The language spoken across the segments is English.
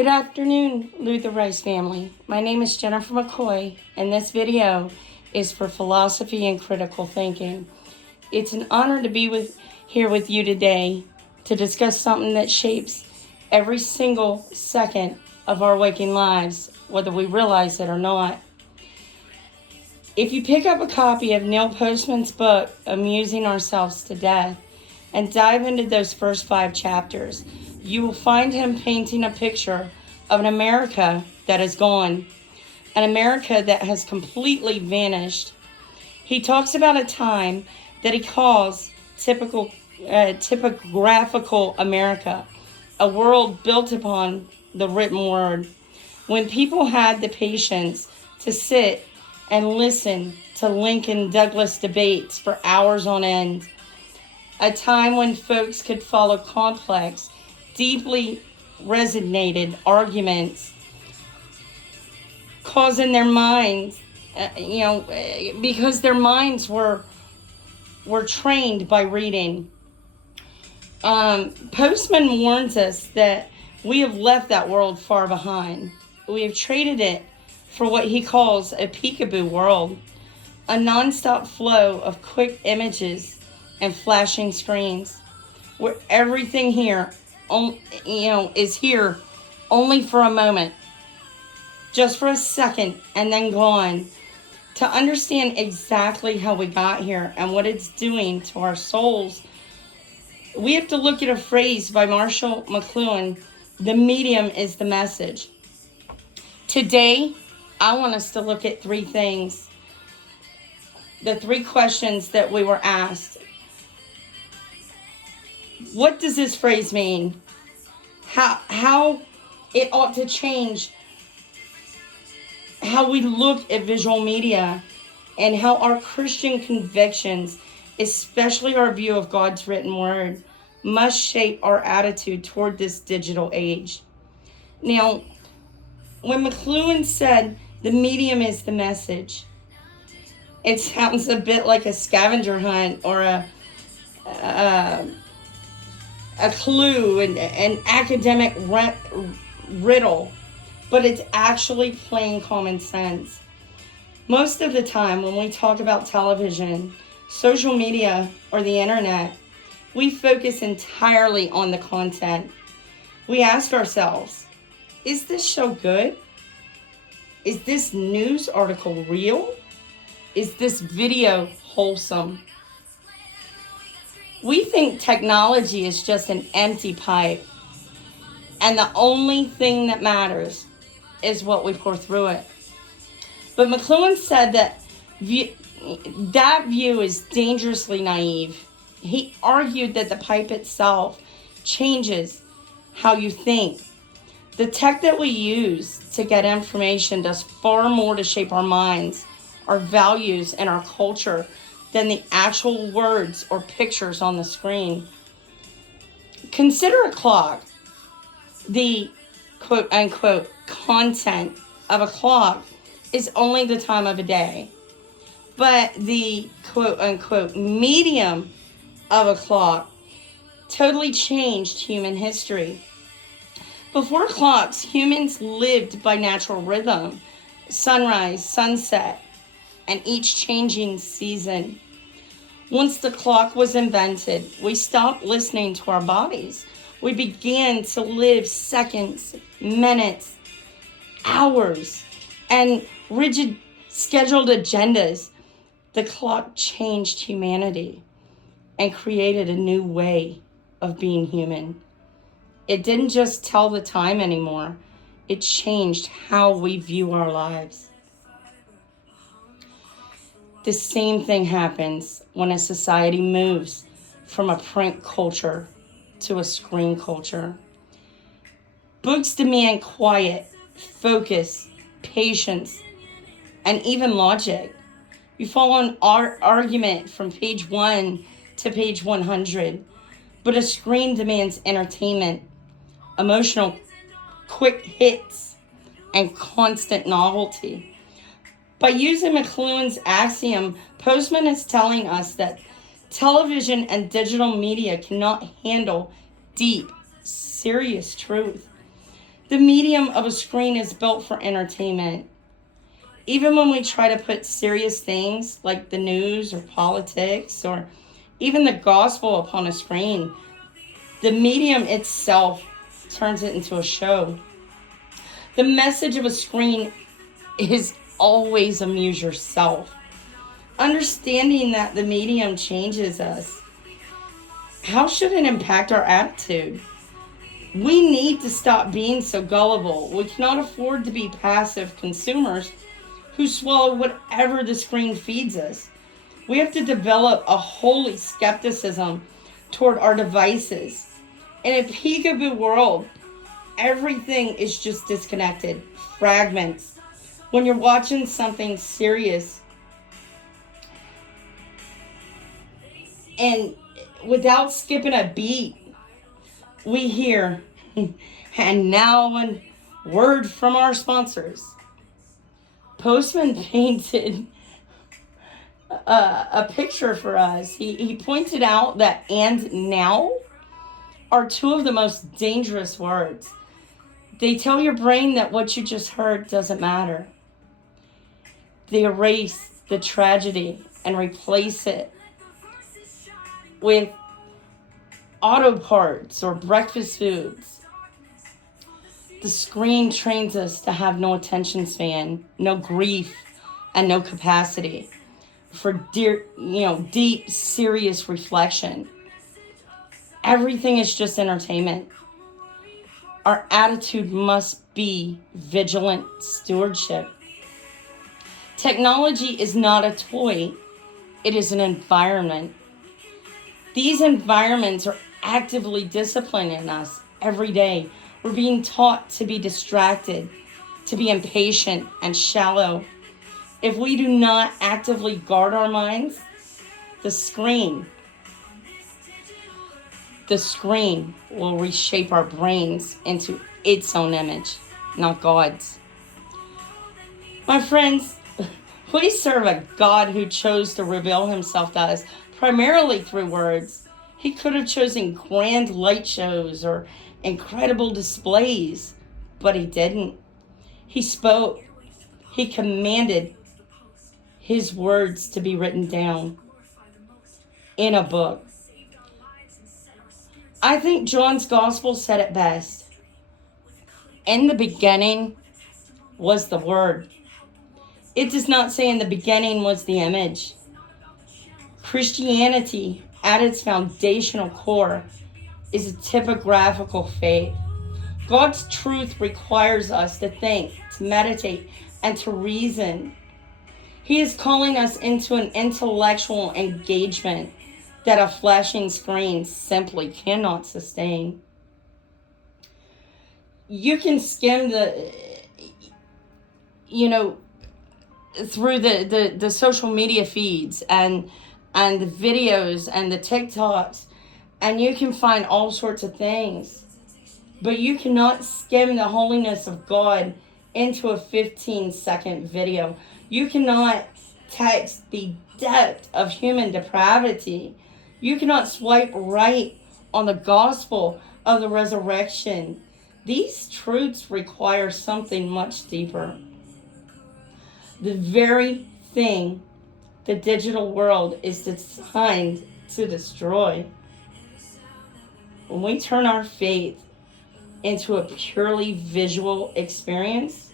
Good afternoon, Luther Rice family. My name is Jennifer McCoy, and this video is for philosophy and critical thinking. It's an honor to be here with you today to discuss something that shapes every single second of our waking lives, whether we realize it or not. If you pick up a copy of Neil Postman's book, Amusing Ourselves to Death, and dive into those first 5 chapters, you will find him painting a picture of an America that is gone, an America that has completely vanished. He talks about a time that he calls typographical America, a world built upon the written word, when people had the patience to sit and listen to Lincoln Douglas debates for hours on end, a time when folks could follow complex, deeply resonated arguments, causing their minds, because their minds were trained by reading. Postman warns us that we have left that world far behind. We have traded it for what he calls a peekaboo world, a nonstop flow of quick images and flashing screens, where everything here, is here only for a moment, just for a second, and then gone. To understand exactly how we got here and what it's doing to our souls, we have to look at a phrase by Marshall McLuhan: the medium is the message. Today, I want us to look at 3 things, the 3 questions that we were asked. What does this phrase mean? How it ought to change how we look at visual media, and how our Christian convictions, especially our view of God's written word, must shape our attitude toward this digital age. Now, when McLuhan said the medium is the message, it sounds a bit like a scavenger hunt or a clue, an academic riddle, but it's actually plain common sense. Most of the time when we talk about television, social media, or the internet, we focus entirely on the content. We ask ourselves, is this show good? Is this news article real? Is this video wholesome? We think technology is just an empty pipe, and the only thing that matters is what we pour through it. But McLuhan said that that view is dangerously naive. He argued that the pipe itself changes how you think. The tech that we use to get information does far more to shape our minds, our values, and our culture than the actual words or pictures on the screen. Consider a clock. The quote-unquote content of a clock is only the time of a day, but the quote-unquote medium of a clock totally changed human history. Before clocks, humans lived by natural rhythm, sunrise, sunset, and each changing season. Once the clock was invented, we stopped listening to our bodies. We began to live seconds, minutes, hours, and rigid scheduled agendas. The clock changed humanity and created a new way of being human. It didn't just tell the time anymore. It changed how we view our lives. The same thing happens when a society moves from a print culture to a screen culture. Books demand quiet, focus, patience, and even logic. You follow an argument from page 1 to page 100, but a screen demands entertainment, emotional quick hits, and constant novelty. By using McLuhan's axiom, Postman is telling us that television and digital media cannot handle deep, serious truth. The medium of a screen is built for entertainment. Even when we try to put serious things like the news or politics or even the gospel upon a screen, the medium itself turns it into a show. The message of a screen is always amuse yourself. Understanding that the medium changes us, how should it impact our attitude? We need to stop being so gullible. We cannot afford to be passive consumers who swallow whatever the screen feeds us. We have to develop a holy skepticism toward our devices. In a peekaboo world, everything is just disconnected, fragments. When you're watching something serious and without skipping a beat, we hear, and now a word from our sponsors. Postman painted a picture for us. He pointed out that "and now" are two of the most dangerous words. They tell your brain that what you just heard doesn't matter. They erase the tragedy and replace it with auto parts or breakfast foods. The screen trains us to have no attention span, no grief, and no capacity for deep, serious reflection. Everything is just entertainment. Our attitude must be vigilant stewardship. Technology is not a toy, it is an environment. These environments are actively disciplining us every day. We're being taught to be distracted, to be impatient and shallow. If we do not actively guard our minds, the screen will reshape our brains into its own image, not God's. My friends, we serve a God who chose to reveal himself to us primarily through words. He could have chosen grand light shows or incredible displays, but he didn't. He spoke. He commanded his words to be written down in a book. I think John's gospel said it best. In the beginning was the Word. It does not say in the beginning was the image. Christianity, at its foundational core, is a typographical faith. God's truth requires us to think, to meditate, and to reason. He is calling us into an intellectual engagement that a flashing screen simply cannot sustain. You can skim through the social media feeds and the videos and the TikToks, and you can find all sorts of things. But you cannot skim the holiness of God into a 15-second video. You cannot text the depth of human depravity. You cannot swipe right on the gospel of the resurrection. These truths require something much deeper. The very thing the digital world is designed to destroy. When we turn our faith into a purely visual experience,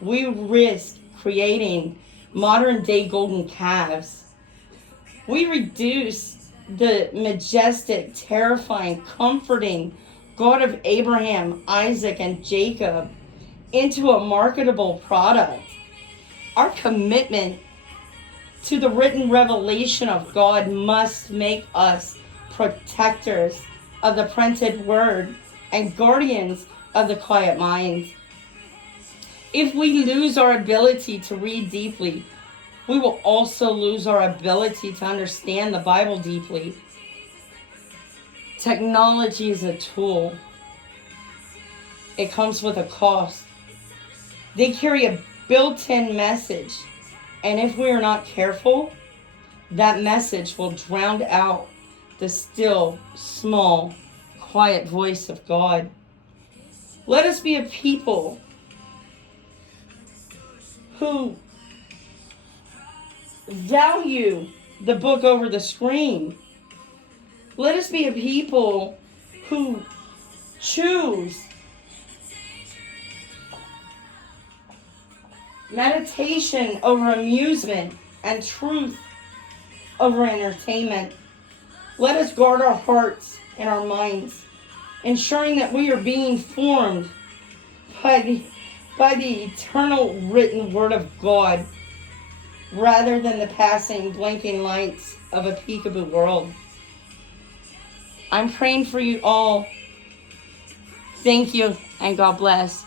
we risk creating modern-day golden calves. We reduce the majestic, terrifying, comforting God of Abraham, Isaac, and Jacob into a marketable product. Our commitment to the written revelation of God must make us protectors of the printed word and guardians of the quiet mind. If we lose our ability to read deeply, we will also lose our ability to understand the Bible deeply. Technology is a tool. It comes with a cost. They carry a built-in message, and if we are not careful, that message will drown out the still, small, quiet voice of God. Let us be a people who value the book over the screen. Let us be a people who choose meditation over amusement and truth over entertainment. Let us guard our hearts and our minds, ensuring that we are being formed by the eternal written word of God, rather than the passing, blinking lights of a peekaboo world. I'm praying for you all. Thank you, and God bless.